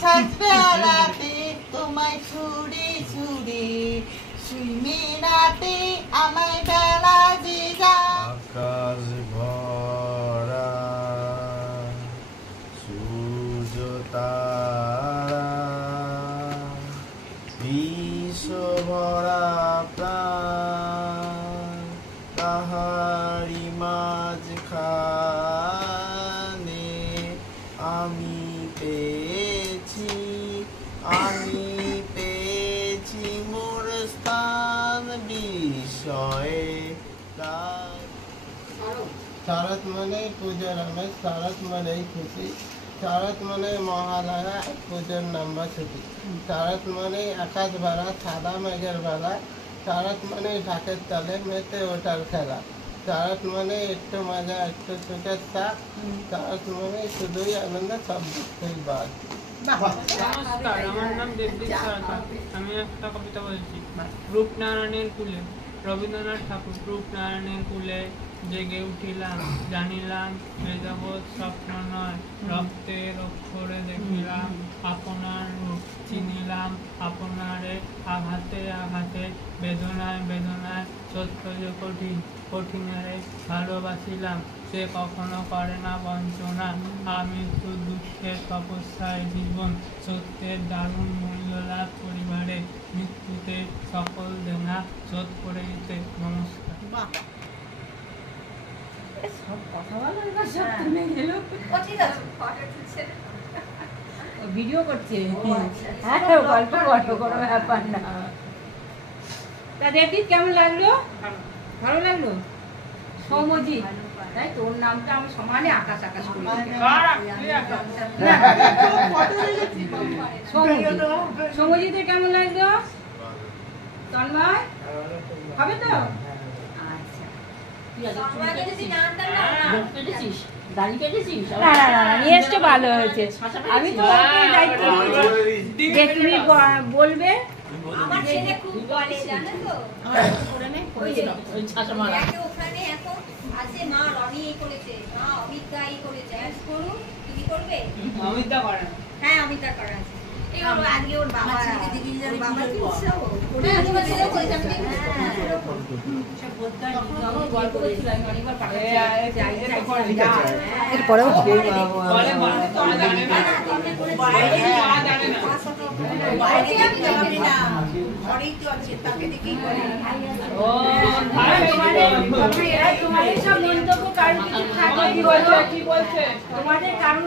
সাজবেলাতে তোমায় ছুড়ে ছুড়ে শুইমে রাতে আমায় বেলা যে যা আকাশ ভরা সূর্য তারা বিশ্ব ভরা প্রাণ তাহারি মাঝখানে আমি পেয়েছি মোর স্থান বিষয়ে শরৎ মানে পুজোর আমেজ, শরৎ মানেই খুশি, শরৎ মানে মহালয়া পুজোর লম্বা ছুটি, শরৎ মানে আকাশ ভরা সাদা মেঘের বেলা, শরৎ মানে ঢাকের তলে মেতে ওঠার খেলা, শরৎ মানে একটু মজা একটু সুখের সাথ, শরৎ মানে শুধুই আনন্দ সব দুঃখের বাদ। নমস্কার, আমার নাম দেবদীপ সরকার। আমি একটা কবিতা বলছি। রূপনারায়ণের কুলে, রবীন্দ্রনাথ ঠাকুর। রূপনারায়ণের কুলে জেগে উঠিলাম, জানিলাম এ জগৎ স্বপ্ন নয়, রক্তের অক্ষরে দেখিলাম আপনার রূপ, চিনিলাম আপনারে আঘাতে আঘাতে, বেদনায় বেদনায় সত্য যে কঠিন, কঠিনারে ভালোবাসিলাম, সে কখনো করে না বঞ্চনা, আমৃত্যু দুঃখের তপস্যায় জীবন, সত্যের দারুণ মূল্য লাভ পরিবারে, মৃত্যুতে সকল দেনা শোধ করে দিতে। নমস্কার। ভিডিও করছে, হ্যাঁ গল্প করো, কোনো ব্যাপার না। তা দেবদীপ কেমন লাগলো? ভালো লাগলো? সৌমজিৎ, তাই তোর নামটা আমি সমানে আকাশ আকাশ করি। সৌমজিতের কেমন লাগলো? তন্ময় হবে তো? নিয়ে এসছো, ভালো হয়েছে। আমি তো দায়িত্ব যে তুমি বলবে। আমার ছেলে খুব বলে, জানো তো, ওখানে এখন আছে মা রনি এই করেছে, মা অমিতা এই করেছে, করুন তুমি করবে? অমিতা করে না। হ্যাঁ অমিতা করা আছে। আজকে ওর বাবা কি উৎসাহ এরপরেও তোমাদের কারণ